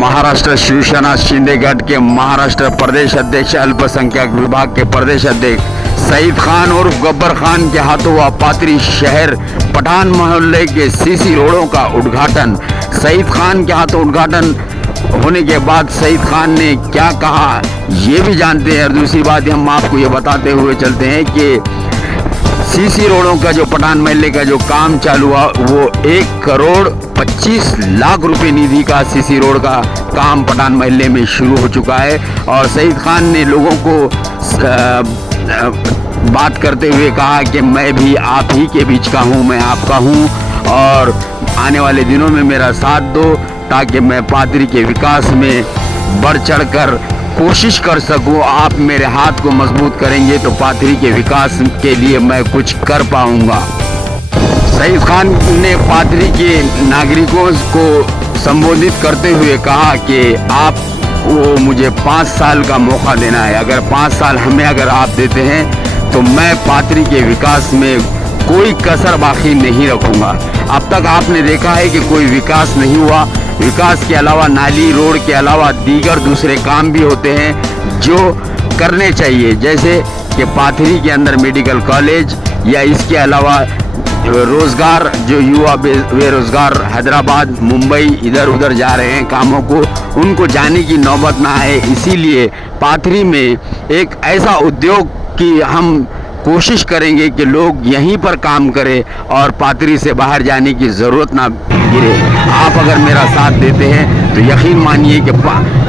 महाराष्ट्र शिवसेना शिंदे गठ के महाराष्ट्र प्रदेश अध्यक्ष अल्पसंख्यक विभाग के प्रदेश अध्यक्ष सईद खान उर्फ गब्बर खान के हाथों हुआ पाथरी शहर पठान मोहल्ले के सीसी रोडों का उद्घाटन। सईद खान के हाथों उद्घाटन होने के बाद सईद खान ने क्या कहा ये भी जानते हैं। और दूसरी बात हम आपको ये बताते हुए चलते हैं कि सीसी रोडों का जो पठान मोहल्ले का जो काम चालू हुआ वो 1,25,00,000 रुपए निधि का सीसी रोड का काम पठान मोहल्ले में शुरू हो चुका है। और सईद खान ने लोगों को बात करते हुए कहा कि मैं भी आप ही के बीच का हूँ, मैं आपका हूँ और आने वाले दिनों में मेरा साथ दो ताकि मैं पाथरी के विकास में बढ़ चढ़कर कोशिश कर सकूं। आप मेरे हाथ को मजबूत करेंगे तो पाथरी के विकास के लिए मैं कुछ कर पाऊंगा। सईद खान ने पाथरी के नागरिकों को संबोधित करते हुए कहा कि आप वो मुझे 5 साल का मौका देना है। अगर 5 साल हमें अगर आप देते हैं तो मैं पाथरी के विकास में कोई कसर बाकी नहीं रखूंगा। अब तक आपने देखा है कि कोई विकास नहीं हुआ। विकास के अलावा नाली रोड के अलावा दीगर दूसरे काम भी होते हैं जो करने चाहिए, जैसे कि पाथरी के अंदर मेडिकल कॉलेज या इसके अलावा रोज़गार जो युवा बेरोज़गार हैदराबाद मुंबई इधर उधर जा रहे हैं कामों को, उनको जाने की नौबत ना आए। इसीलिए पाथरी में एक ऐसा उद्योग की हम कोशिश करेंगे कि लोग यहीं पर काम करें और पाथरी से बाहर जाने की ज़रूरत ना गिरे। आप अगर मेरा साथ देते हैं तो यकीन मानिए कि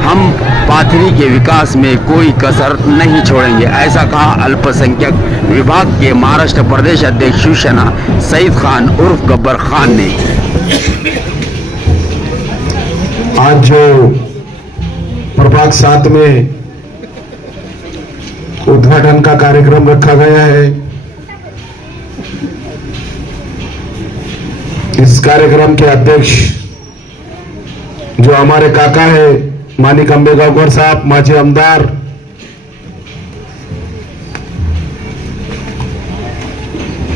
हम पाथरी के विकास में कोई कसर नहीं छोड़ेंगे। ऐसा कहा अल्पसंख्यक विभाग के महाराष्ट्र प्रदेश अध्यक्ष शिवसेना सईद खान उर्फ गब्बर खान ने। आज जो प्रभाग 7 में उद्घाटन का कार्यक्रम रखा गया है, इस कार्यक्रम के अध्यक्ष जो हमारे काका है मानिक अंबेगावकर साहब, माजी आमदार,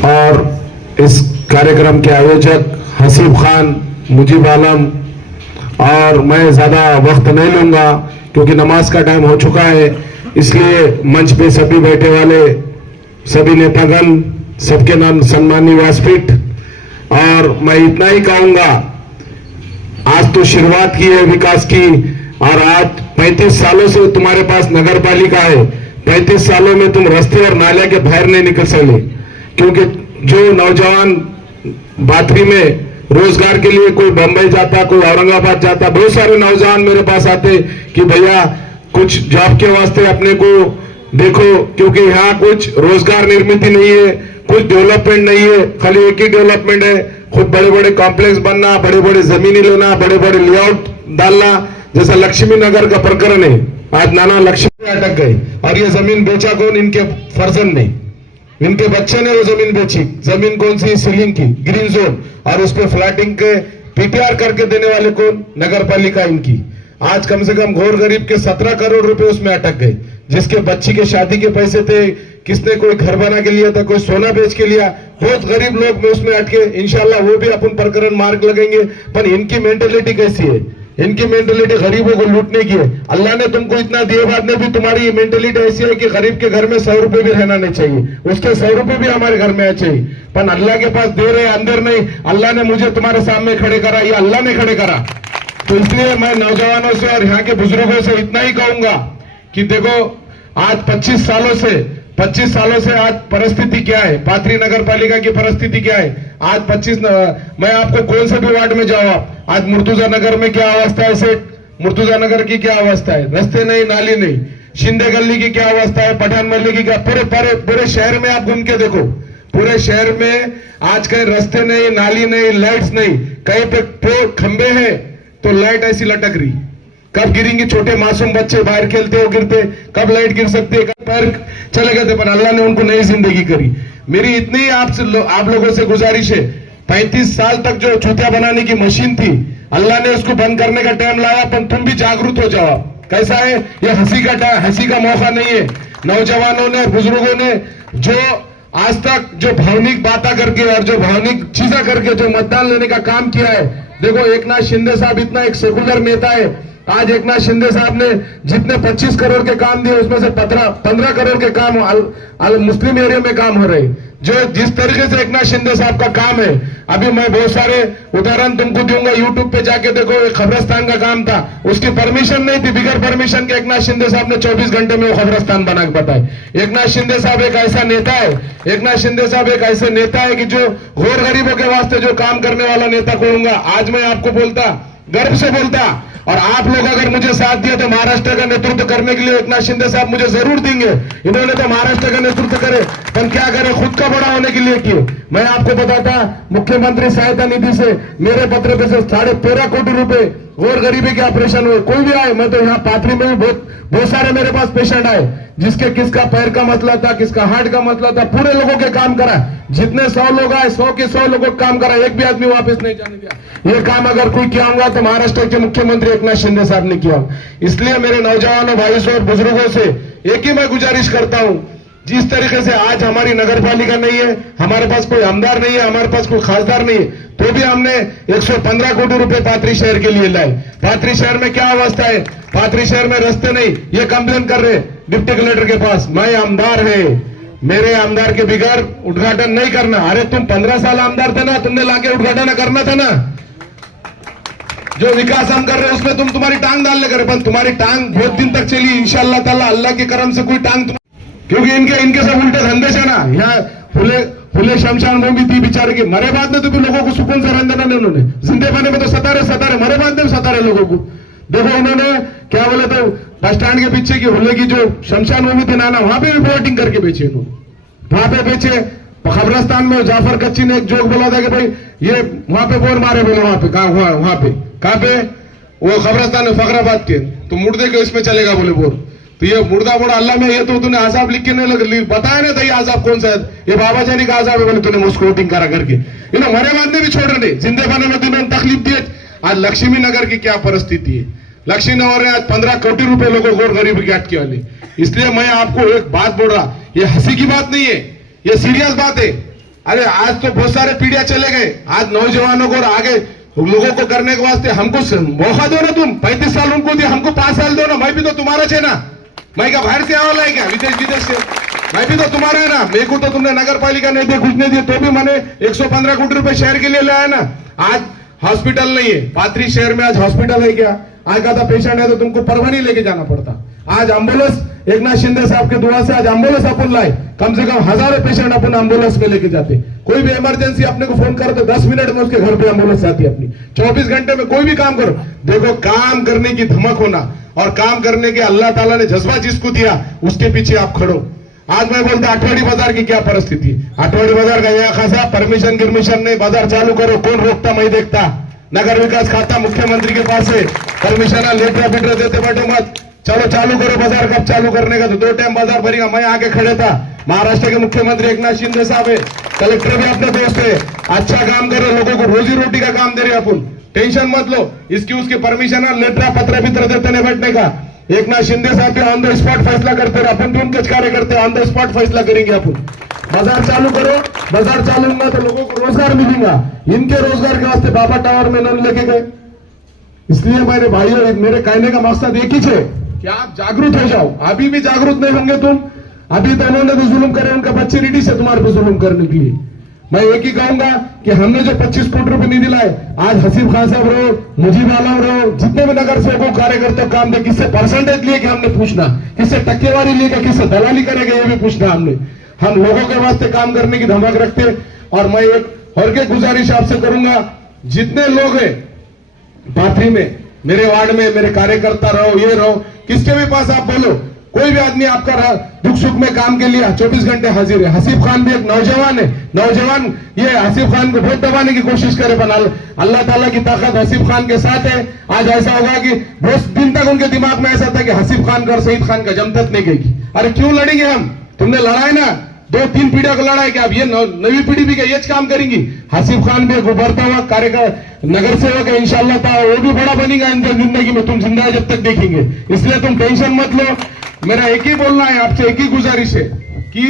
और इस कार्यक्रम के आयोजक हसीब खान, मुजीब आलम, और मैं ज्यादा वक्त नहीं लूंगा क्योंकि नमाज का टाइम हो चुका है। इसलिए मंच पे सभी बैठे वाले सभी नेतागण, सबके नाम सम्मानीय व्यासपीठ, और मैं इतना ही कहूंगा, आज तो शुरुआत की है विकास की और आज 35 सालों से तुम्हारे पास नगर पालिका है। 35 सालों में तुम रास्ते और नाले के बाहर नहीं निकल सके, क्योंकि जो नौजवान पाथरी में रोजगार के लिए कोई बंबई जाता, कोई औरंगाबाद जाता, बहुत सारे नौजवान मेरे पास आते कि भैया कुछ जॉब के वास्ते अपने को देखो, क्योंकि यहाँ कुछ रोजगार निर्मित नहीं है, कुछ डेवलपमेंट नहीं है। खाली एक ही डेवलपमेंट है, खुद बड़े बड़े कॉम्प्लेक्स बनना, बड़े बड़े जमीनें लेना, बड़े बड़े लेआउट डालना, जैसा लक्ष्मी नगर का प्रकरण है। आज नाना लक्ष्मी अटक गए और ये जमीन बेचा कौन? इनके फर्जंद ने, इनके बच्चे ने वो जमीन बेची। जमीन कौन सी? सीलिंग की, ग्रीन जोन, और उस पर फ्लैटिंग के पीटीआर करके देने वाले कौन? नगर पालिका इनकी। आज कम से कम घोर गरीब के 17 करोड़ रुपए उसमें अटक गए, जिसके बच्ची के शादी के पैसे थे, किसने कोई घर बना के लिया था, कोई सोना बेच के लिया। बहुत गरीब लोग में उसमें अटके। इंशाल्लाह वो भी अपन प्रकरण मार्ग लगेंगे। पर इनकी मेंटेलिटी कैसी है? इनकी मेंटेलिटी गरीबों को लूटने की है। अल्लाह ने तुमको इतना दिए बाद में भी तुम्हारी मेंटेलिटी ऐसी है कि गरीब के घर में 100 रुपए भी रहना नहीं चाहिए, उसके 100 रुपए भी हमारे घर में चाहिए। पर अल्लाह के पास दे रहे अंदर नहीं। अल्लाह ने मुझे तुम्हारे सामने खड़े करा, ये अल्लाह ने खड़े करा। तो इसलिए मैं नौजवानों से और यहाँ के बुजुर्गों से इतना ही कहूंगा कि देखो, आज 25 सालों से आज परिस्थिति क्या है, पाथरी नगर पालिका की परिस्थिति क्या है। आज 25 मैं आपको कौन से भी वार्ड में जाओ आप, आज मुर्तुजा नगर में क्या अवस्था है सेठ, मुर्तुजा नगर की क्या अवस्था है, रास्ते नहीं, नाली नहीं। शिंदे गली की क्या अवस्था है, पठान मोहल्ले की क्या, पूरे शहर में आप घूम के देखो, पूरे शहर में आज कहीं रास्ते नहीं, नाली नहीं, लाइट्स नहीं, कहीं पे खंबे हैं तो लाइट ऐसी लटक रही। कब गिरेंगे? छोटे मासूम बच्चे बाहर खेलते हो गिरते, कब लाइट गिर सकती है, कब पैर चले गए थे, पर अल्लाह ने उनको नई जिंदगी करी। मेरी इतनी आप लोगों से गुजारिश है, 35 साल तक जो चूतिया बनाने की मशीन थी, अल्लाह ने उसको बंद करने का टाइम लाया। पर तुम भी जागरूक हो जाओ। कैसा है ये? हंसी का मौका नहीं है। नौजवानों ने, बुजुर्गों ने जो आज तक जो भावनिक बातें करके और जो भावनिक चीजें करके जो मतदान लेने का काम किया है, देखो एकनाथ शिंदे साहब इतना एक सेकुलर नेता है आज एकनाथ शिंदे साहब ने जितने 25 करोड़ के काम दिए उसमें से 15 करोड़ के काम मुस्लिम एरिया में काम हो रहे। जो जिस तरीके से एकनाथ शिंदे साहब का काम है, अभी मैं बहुत सारे उदाहरण तुमको दूंगा, यूट्यूब पे जाके देखो। एक खबरस्तान का काम था, उसकी परमिशन नहीं थी, बिगर परमिशन के एकनाथ शिंदे साहब ने 24 घंटे में वो खबरस्तान बना के बताए। एकनाथ शिंदे साहब एक ऐसा नेता है, एकनाथ शिंदे साहब एक ऐसे नेता है कि जो गौर गरीबों के वास्ते जो काम करने वाला नेता कहूंगा। आज मैं आपको बोलता, गर्व से बोलता, और आप लोग अगर मुझे साथ दिए तो महाराष्ट्र का नेतृत्व करने के लिए एकनाथ शिंदे साहब मुझे जरूर देंगे। इन्होंने तो महाराष्ट्र का नेतृत्व करे, पर क्या करे, खुद का बड़ा होने के लिए किए। मैं आपको बताता, मुख्यमंत्री सहायता निधि से मेरे पत्र पे से 13.5 कोटी रुपए गौर गरीबी के ऑपरेशन हुए। कोई भी आए, मैं तो यहाँ पाथरी में भी बहुत सारे मेरे पास पेशेंट आए, जिसके किसका पैर का मसला था, किसका हार्ट का मसला था, पूरे लोगों के काम करा। जितने 100 लोग आए, 100 के 100 लोगों का काम करा, एक भी आदमी वापस नहीं जाने दिया। ये काम अगर कोई किया होगा तो महाराष्ट्र के मुख्यमंत्री एकनाथ शिंदे साहब ने किया। इसलिए मेरे नौजवानों, भाइयों और बुजुर्गों से एक ही मैं गुजारिश करता हूं, जिस तरीके से आज हमारी नगर पालिका नहीं है, हमारे पास कोई आमदार नहीं है, हमारे पास कोई खासदार नहीं है, तो भी हमने 115 कोटी रुपए पाथरी शहर के लिए लाए। पाथरी शहर में क्या अवस्था है, पाथरी शहर में रास्ते नहीं, ये कंप्लेन कर रहे डिप्टी कलेक्टर के पास। मैं आमदार है, मेरे आमदार के बिगैर उद्घाटन नहीं करना। अरे तुम 15 साल आमदार थे ना, तुमने लाके उद्घाटन करना था ना। जो विकास हम कर रहे हैं उसमें तुम्हारी टांग डालने करे, पर तुम्हारी टांग बहुत दिन तक चली। इंशाअल्लाह ताला अल्लाह के करम से कोई टांग, क्योंकि इनके सब उल्टे धंधे से ना। यहाँ फुले शमशान भूमि थी बेचारे की, मरे बाद में तो भी लोगों को सुकून से रहने देना नहीं उन्होंने। जिंदे बने में तो सतारे, मरे बाद में सतारे लोगों को। देखो उन्होंने क्या बोले, तो बस स्टैंड के पीछे की हुले की जो शमशान भूमि थी ना, वहां पे भी प्लॉटिंग करके बेचे इन्होंने। वहां पे बेचे। खबरस्तान में जाफर कच्ची ने एक जोक बोला था कि भाई ये वहां पे बोर मारे, बोले वहां पे कहां पे वो खबरस्तान में फखराबाद के, तो मुर्दे के इसमें चलेगा बोले बोर। तो ये मुर्दा बोला अल्लाह में, ये तो तूने आजाब लिख के नहीं बताया ना था, ये आजाब कौन सा है, ये बाबा जानी का आजाब है बोले, तूने मुझको वोटिंग करा करके। इन्होंने मरे बाद में भी छोड़ रहे, जिंदे बने में तुमने तकलीफ दी। आज लक्ष्मी नगर की क्या परिस्थिति है, लक्ष्मी नगर में आज 15 कोटी रुपए लोगों गौर गरीब की अटके वाले। इसलिए मैं आपको एक बात बोल रहा, ये हंसी की बात नहीं है, ये सीरियस बात है। अरे आज तो बहुत सारे पीढ़ियां चले गए, आज नौजवानों को और आगे लोगों को करने के वास्ते हमको मौका दो ना। तुम 35 साल उनको दिए, हमको 5 साल दो ना। मैं भी तो तुम्हारा छे ना, मैं क्या बाहर से आया वाला है क्या, विदेश से? मैं भी तो तुम्हारा है ना। मेरे को तो तुमने नगर पालिका नहीं दिए, कुछ नहीं दिए, तो भी मैंने 115 कोटी रुपए शहर के लिए लाया ना। आज हॉस्पिटल नहीं है पाथरी शहर में, आज हॉस्पिटल है क्या? आज का पेशेंट है तो तुमको परभनी लेके जाना पड़ता। आज एम्बुलेंस एकनाथ शिंदे साहब के दुआ से आज एम्बुलेंस अपन लाए, कम से कम हजारों पेशेंट अपन एम्बुलेंस में लेके जाते। कोई भी इमरजेंसी अपने को फोन करो तो 10 मिनट में उसके घर पे एम्बुलेंस आती है अपनी। 24 घंटे में कोई भी काम करो। देखो, काम करने की धमक होना और काम करने के अल्लाह ताला ने जज्बा जिसको दिया उसके पीछे आप खड़ो। आज मैं बोलता आठवाड़ी बाजार की क्या परिस्थिति, आठवाड़ी बाजार का यह खासा परमिशन गिरमिशन नहीं, बाजार चालू करो, कौन रोकता मैं देखता। नगर विकास खाता मुख्यमंत्री के पास है, परमिशन लेटर बिटर देते बैठो मत, चलो चालू करो बाजार। कब चालू करने का, तो 2 टाइम बाजार भरेगा। मैं आके खड़े था, महाराष्ट्र के मुख्यमंत्री एकनाथ शिंदे साहब है, कलेक्टर भी अपने दोस्त है, अच्छा काम करो, लोगों को रोजी रोटी का काम दे रहे अपन, टेंशन मत लो। इसकी उसकी परमिशन लेटर पत्र भी देते नहीं बैठने का। एकनाथ शिंदे साहब भी ऑन द स्पॉट फैसला करते रहे, अपन भी उनके कार्य करते ऑन द स्पॉट फैसला करेंगे अपन। बाजार चालू करो, बाजार चालू होगा तो लोगों को रोजगार मिलेगा। इनके रोजगार के वास्ते बाबा टावर में लोन लेके गए। इसलिए मेरे भाइयों, मेरे कहने का मकसद एक ही है कि आप जागरूक हो जाओ। अभी भी जागरूक नहीं होंगे तुम, अभी तो उन्होंने तो जुल्म करे, उनका बच्चे रेडी से तुम्हारे पे जुल्म करने के लिए। मैं एक ही कहूंगा कि हमने जो 25 कोटी रुपए नहीं दिलाए, आज हसीब खान साहब रहो, मुजीब आलम रहो, जितने भी नगर सेवकों कार्यकर्ता काम दे, किससे परसेंटेज लिए कि हमने पूछना, किससे टक्केवारी लेगा, किससे दलाली करेगा, ये भी पूछना हमने। हम लोगों के वास्ते काम करने की धमक रखते। और मैं एक और के गुजारिश आपसे करूंगा, जितने लोग हैं पाथरी में, मेरे वार्ड में, मेरे कार्यकर्ता रहो, ये रहो, किसके भी पास आप बोलो, कोई भी आदमी आपका दुख सुख में काम के लिए 24 घंटे हाजिर है। हसीब खान भी एक नौजवान है, नौजवान ये हसीब खान को वोट दबाने की कोशिश करे, पर अल्लाह ताला की ताकत हसीब खान के साथ है। आज ऐसा होगा कि बहुत दिन तक उनके दिमाग में ऐसा था कि हसीब खान का और शहीद खान का जमतत नहीं गई। अरे क्यों लड़ेंगे हम, तुमने लड़ाई ना, 2-3 पीढ़ियों को लड़ाई कि अब ये नवी पीढ़ी भी ये काम करेंगी। हसीब खान भी एक उभरता हुआ कार्यक्रम नगर सेवक है, इंशाल्लाह ताला वो भी बड़ा बनेगा जिंदगी में, तुम जिंदा जब तक देखेंगे। इसलिए तुम टेंशन मत लो। मेरा एक ही बोलना है आपसे, एक ही गुजारिश है कि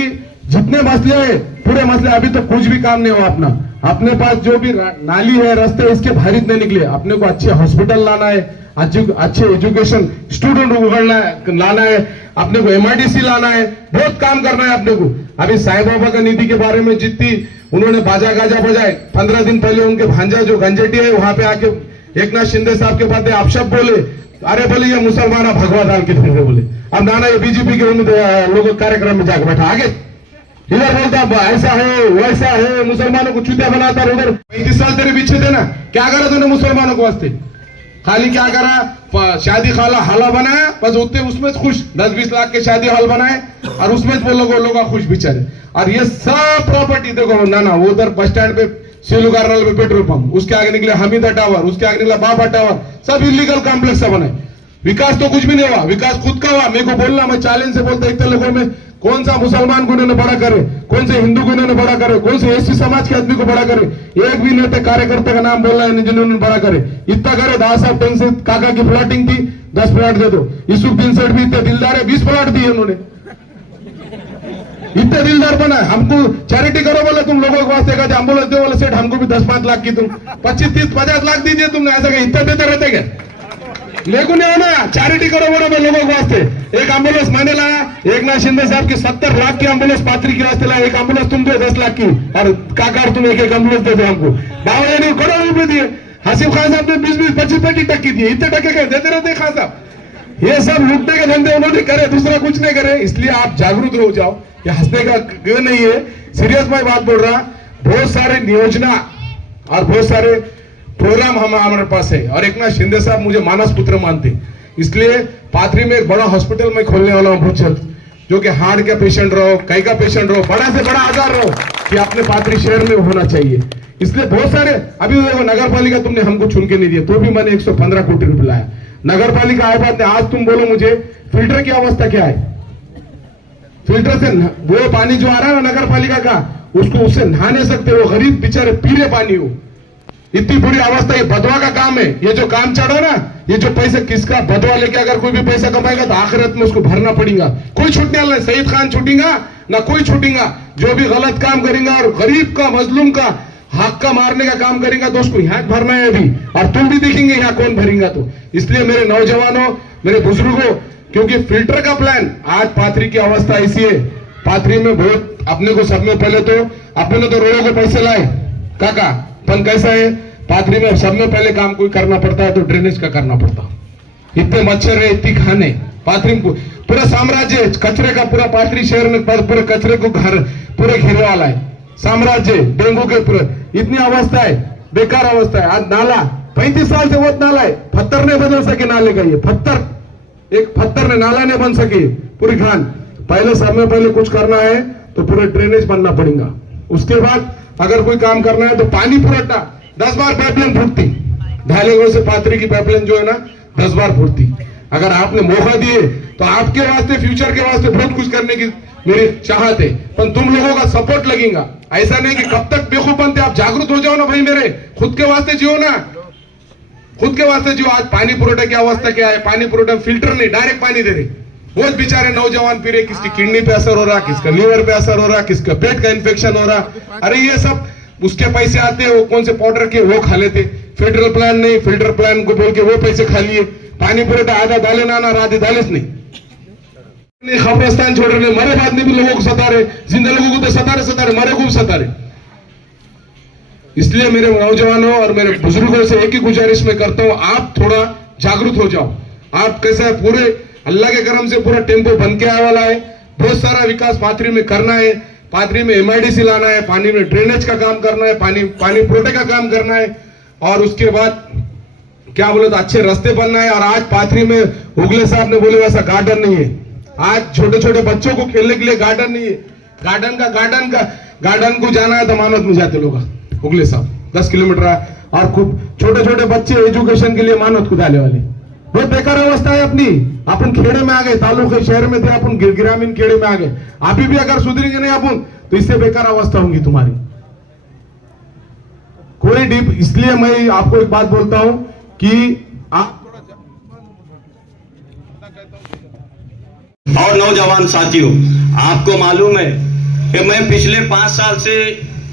जितने मसले हैं, पूरे मसले, अभी तो कुछ भी काम नहीं हुआ अपना। अपने पास जो भी नाली है, रास्ते, इसके बाहर नहीं निकले। अपने को अच्छे हॉस्पिटल लाना है, अच्छे एजुकेशन स्टूडेंट लाना है, अपने को MIDC लाना है, बहुत काम करना है अपने को। अभी साईं बाबा का निधि के बारे में जितनी उन्होंने बाजा गाजा बजाए, 15 दिन पहले उनके भांजा जो गंजेटी है वहां पे आके एकनाथ शिंदे साहब के बातें आप सब बोले, अरे बोले ये मुसलमान भगवा डाल के फिर बोले। अब नाना ये BJP के लोगों कार्यक्रम में जाकर बैठा, आगे इधर बोलता ऐसा है वैसा है, मुसलमानों को चूतिया बनाता। उधर 35 साल तेरे पीछे थे ना, क्या करा तूने मुसलमानों को वास्ते? खाली क्या करा, शादी हॉल बनाया, बस उतने उसमें खुश, 10-20 लाख के शादी हॉल बनाए और उसमें वो लोग खुश बेचारे। और ये सब प्रॉपर्टी देखो नाना, वो उधर बस स्टैंड पे सेलू कार्नल पे पेट्रोल पंप, उसके आगे निकले हमीदा टावर, उसके आगे निकला बाबा टावर, सब इलीगल कॉम्प्लेक्स बने। विकास तो कुछ भी नहीं हुआ, विकास खुद का हुआ। मेरे को बोलना, मैं चैलेंज से बोलता इतने लोगों में कौन सा मुसलमान को इन्होंने बड़ा करे, कौन से हिंदू को इन्होंने बड़ा करे, कौन से SC समाज के आदमी को बड़ा करे? एक भी नेता कार्यकर्ता का नाम बोलना है जिन्होंने बड़ा करे। इतना करे, दास साहब टेंग से काका की प्लॉटिंग थी, 10 प्लॉट दे दो। यूसुफदीन सेठ भी इतने दिलदार है, 20 प्लॉट दिए उन्होंने, इतने दिलदार बना। हमको चैरिटी करो बोले तुम लोगों के वास्ते, का एम्बुलेंस दो बोले सेठ हमको भी 10-5 लाख की तुम 25-30-50 लाख दीजिए तुमने, ऐसा क्या इतना देते रहते क्या? लेकिन नहीं होना, चैरिटी करो बोलो लोगों के वास्ते। एक एम्बुलेंस मैंने लाया, एकनाथ शिंदे साहब की 70 लाख की एम्बुलेंस पात्री के वास्ते लाया, एक एम्बुलेंस तुम दो 10 लाख की, और काका तुम एक एम्बुलेंस दे दो हमको। बाबा जी ने करोड़ रुपए दिए, हसीब खान साहब ने 20-25 टक्की दिए, इतने टक्के क्या देते रहते खान साहब। ये सब लूटने के धंधे उन्होंने करे, दूसरा कुछ नहीं करे। इसलिए आप जागरूक हो जाओ, ये हंसने का क्यों नहीं है, सीरियस मैं बात बोल रहा। बहुत सारे योजना और बहुत सारे प्रोग्राम हमारे पास है, और एकनाथ शिंदे साहब मुझे मानस पुत्र मानते, इसलिए पाथरी में एक बड़ा हॉस्पिटल में खोलने वाला हूं बहुत जल्द, जो कि हार्ट का पेशेंट रहो, कई का पेशेंट रहो, बड़ा से बड़ा आजार रहो, कि अपने पाथरी शहर में होना चाहिए। इसलिए बहुत सारे, अभी देखो नगर पालिका तुमने हमको चुन के नहीं दिया, तो भी मैंने 115 कोटी रुपए लाया। नगर पालिका आए बात नहीं, आज तुम बोलो मुझे फिल्टर की अवस्था क्या है? फिल्टर से वो पानी जो आ रहा है ना नगर पालिका का, उसको उससे नहा नहीं सकते, वो गरीब बेचारे पीले पानी हो, इतनी बुरी अवस्था। ये बदवा का काम है, ये जो काम चढ़ा ना, ये जो पैसे किसका बदवा लेके अगर कोई भी पैसा कमाएगा तो आखिरत में उसको भरना पड़ेगा। कोई छूटने वाला नहीं, सईद खान छूटेगा ना कोई छूटेगा। जो भी गलत काम करेगा और गरीब का मजलूम का हक का मारने का काम करेगा तो उसको यहाँ भरना है अभी, और तुम भी देखेंगे यहाँ कौन भरेगा। तो इसलिए मेरे नौजवानों, मेरे बुजुर्गों, क्योंकि फिल्टर का प्लान, आज पाथरी की अवस्था ऐसी है, पाथरी में बहुत अपने को सब में पहले तो अपने ने तो रोडों को पैसे लाए काका, पर कैसा है पाथरी में सब में पहले काम कोई करना पड़ता है तो ड्रेनेज का करना पड़ता। इतने मच्छर है, इतनी खाने पाथरी को, पूरा साम्राज्य कचरे का, पूरा पाथरी शहर में पूरे कचरे को घर पूरे घेरे वाला है साम्राज्य, डेंगू के पूरे इतनी अवस्था है, बेकार अवस्था है। आज नाला 35 साल से बहुत नाला है, पत्थर नहीं बदल सके नाले का, ये पत्थर एक पत्थर ने नाला नहीं बन सके पूरी खान। पहले समय पहले कुछ करना है तो पूरे ड्रेनेज बनना पड़ेगा, उसके बाद अगर कोई काम करना है तो पानी पूरा 10 बार पाइपलाइन फूटती, ढालेगढ़ से पाथरी की पाइपलाइन जो है ना 10 बार फूटती। अगर आपने मौका दिए तो आपके वास्ते, फ्यूचर के वास्ते बहुत कुछ करने की मेरी चाहत है, पर तुम लोगों का सपोर्ट लगेगा। ऐसा नहीं कि कब तक बेवकूफ बनते, आप जागरूक हो जाओ ना भाई, मेरे खुद के वास्ते जियो ना, खुद के वास्ते जियो। आज पानी पुरोठा की अवस्था क्या है, पानी पुरोठा फिल्टर नहीं डायरेक्ट पानी दे रहे, बहुत बेचारे नौजवान पी रहे, किसकी किडनी पे असर हो रहा, किसका लीवर पे असर हो रहा, किसका पेट का इन्फेक्शन हो रहा। अरे ये सब उसके पैसे आते हैं, वो कौन से पाउडर के वो खा लेते, फिल्टर प्लान नहीं, फिल्टर प्लान को बोल के वो पैसे खा लिए। पानी पुरोठा आधा डाले ना आधे डालेस नहीं, खबरस्तान छोड़ रहे, मरे बाद में भी लोगों को सता रहे, जिंदा लोगों को तो सता रहे, मरे को भी सता रहे। इसलिए मेरे नौजवानों और मेरे बुजुर्गों से एक ही गुजारिश में करता हूं, आप थोड़ा जागरूक हो जाओ। आप कैसा है, पूरे अल्लाह के करम से पूरा टेम्पो बन के आने वाला है, बहुत सारा विकास पाथरी में करना है, पाथरी में MIDC लाना है, पानी में ड्रेनेज का काम करना है, पानी पुरोठे का काम करना है, और उसके बाद क्या बोले तो अच्छे रास्ते बनना है। और आज पाथरी में उगले साहब ने बोले वैसा गार्डन नहीं है, आज छोटे छोटे बच्चों को खेलने के लिए गार्डन नहीं है। गार्डन को जाना है तो मानवत में जाते लोग उगले साहब 10 किलोमीटर, और खूब छोटे छोटे बच्चे एजुकेशन के लिए मानवत को डाले वाले, बहुत बेकार अवस्था है अपनी। अपन खेड़े में आ गए, तालुके शहर में थे अपन, ग्रामीण खेड़े में आ गए। अभी भी अगर सुधरेंगे नहीं अपन तो इससे बेकार अवस्था होगी तुम्हारी कोई डीप। इसलिए मैं आपको एक बात बोलता हूं कि आप और नौजवान साथियों, आपको मालूम है कि मैं पिछले 5 साल से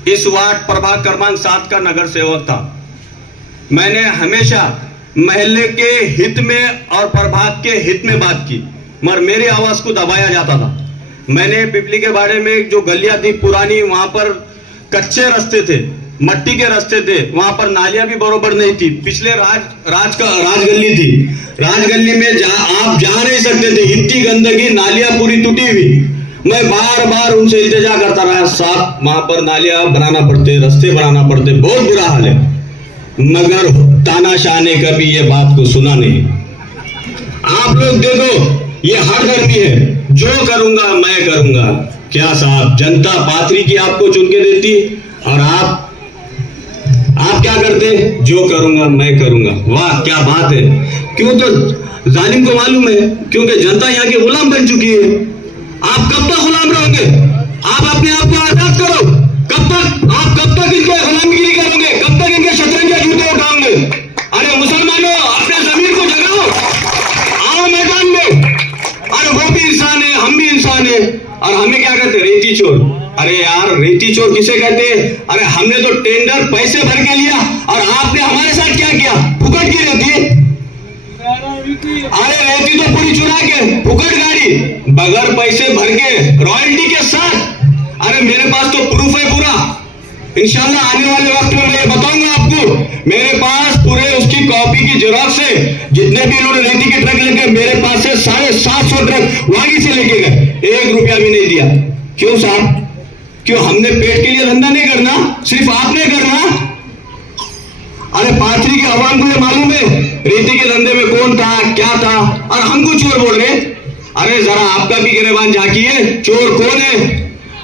इस वार्ड प्रभाग क्रमांक 7 का नगर सेवक था। मैंने हमेशा महल्ले के हित में और प्रभाग के हित में बात की, मगर मेरी आवाज को दबाया जाता था। मैंने पिपली के बारे में जो गलियां थी पुरानी, वहां पर कच्चे रास्ते थे, मट्टी के रास्ते थे, वहां पर नालियां भी बरोबर नहीं थी। पिछले राजगली थी, राजगली में आप जा नहीं सकते थे, इतनी गंदगी, नालियां पूरी टूटी हुई। मैं बार बार उनसे इल्तिजा करता रहा, साहब वहां पर नालियां बनाना पड़ते, रास्ते बनाना पड़ते, बहुत बुरा हाल है, मगर तानाशाह ने कभी ये बात को सुना नहीं। आप लोग देखो, ये हर धर्मी है, जो करूंगा मैं करूंगा। क्या साहब, जनता पात्री की आपको चुन के देती और आप क्या करते? जो करूंगा मैं करूंगा। वाह क्या बात है। क्यों? तो जालिम को मालूम है, क्योंकि जनता यहाँ के गुलाम बन चुकी है। आप कब तक गुलाम रहोगे? आप अपने आप को आजाद करो। कब तक इनके गुलामगिरी करोगे? कब तक इनके शतरंज के जूते उठाओगे? अरे मुसलमानों, अपने जमीन को जगाओ, आओ मैदान में। अरे वो भी इंसान है, हम भी इंसान है, और हमें क्या कहते हैं? रेती चोर। अरे यार, रेती चोर किसे कहते हैं? अरे हमने तो टेंडर पैसे भर के लिया, और आपने हमारे साथ क्या किया? फुकट की रेती है। अरे रेती तो पूरी चुरा के, फुकट गाड़ी, बगैर पैसे भर के, रॉयल्टी के साथ। अरे मेरे पास तो प्रूफ है पूरा। इंशाल्लाह आने वाले वक्त में मैं ये बताऊंगा आपको। मेरे पास पूरे उसकी कॉपी की जेरॉक्स है। जितने भी इन्होंने रेती के ट्रक लेके मेरे पास से 750 ट्रक वागी से लेके गए, 1 रुपया भी नहीं दिया। क्यों साहब? क्यों? हमने पेट के लिए धंधा नहीं करना, सिर्फ आपने करना। अरे पाथरी के अवाम को ये मालूम है रेती के धंधे में कौन था, क्या था, और हमको चोर बोल रहे। अरे जरा आपका भी गिरबान झांकिए, चोर कौन है?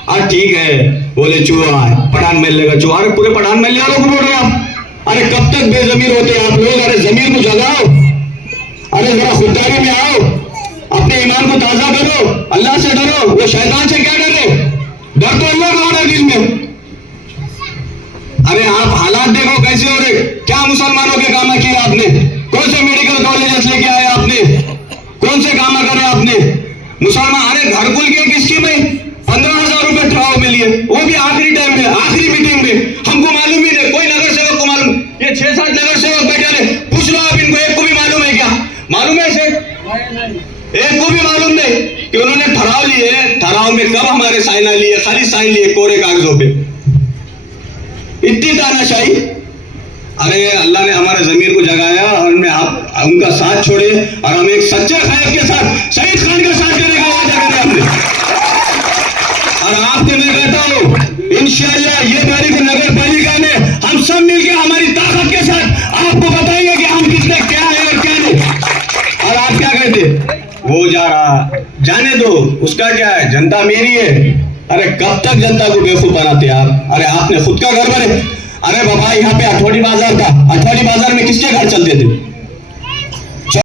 अरे ठीक है, बोले चोर पठान महल्ले का चोर। अरे पूरे पठान महल्ले वालों को बोल रहे आप। अरे कब तक बेजमीर होते हैं आप लोग? अरे जमीर को जगाओ, अरे जरा खुददारी में आओ, अपने ईमान को ताजा करो, अल्लाह से डरो। वो शैतान से क्या डरे? डर तो अल्लाह का हो रहा है दिल में। अरे आप हालात देखो कैसे हो रहे। क्या मुसलमानों के कामा किए आपने? कौन से मेडिकल कॉलेजेस लेके आए आपने? कौन से कामा करे आपने? मुसलमान, अरे घरकुल की एक स्कीम है, 15,000 रुपए ठहराव में लिए, वो भी आखिरी टाइम में, आखिरी मीटिंग में। हमको मालूम ही नहीं, कोई नगर सेवक को मालूम। ये 6-7 नगर सेवक बैठे रहे, पूछ लो आप इनको, एक को भी मालूम है क्या? मालूम है सेठ? एक को भी मालूम नहीं कि उन्होंने ठहराव लिए। ठहराव में कब हमारे साइना लिए? खाली साइन लिए कोरे कागजों पे। इतनी तानाशाही। अरे अल्लाह ने हमारे जमीर को जगाया और उनमें आप उनका साथ छोड़े, और हम एक सच्चे खायब के साथ, शहीद खान का साथ देने का वादा करें हमने। और आपसे मैं कहता हूं, इंशाअल्लाह ये तारीख नगर पालिका में हम सब मिलकर हमारी ताकत के साथ आपको बताएंगे कि हम किसने क्या है और क्या नहीं। और आप क्या कहते? वो जा रहा, जाने दो, उसका क्या है, जनता मेरी है। अरे कब तक जनता को बेवकूफ बनाते आप? अरे आपने खुद का घर बने। अरे बाबा, यहाँ पे अठवाड़ी बाजार था, अठवाड़ी बाजार में किसके घर चलते थे?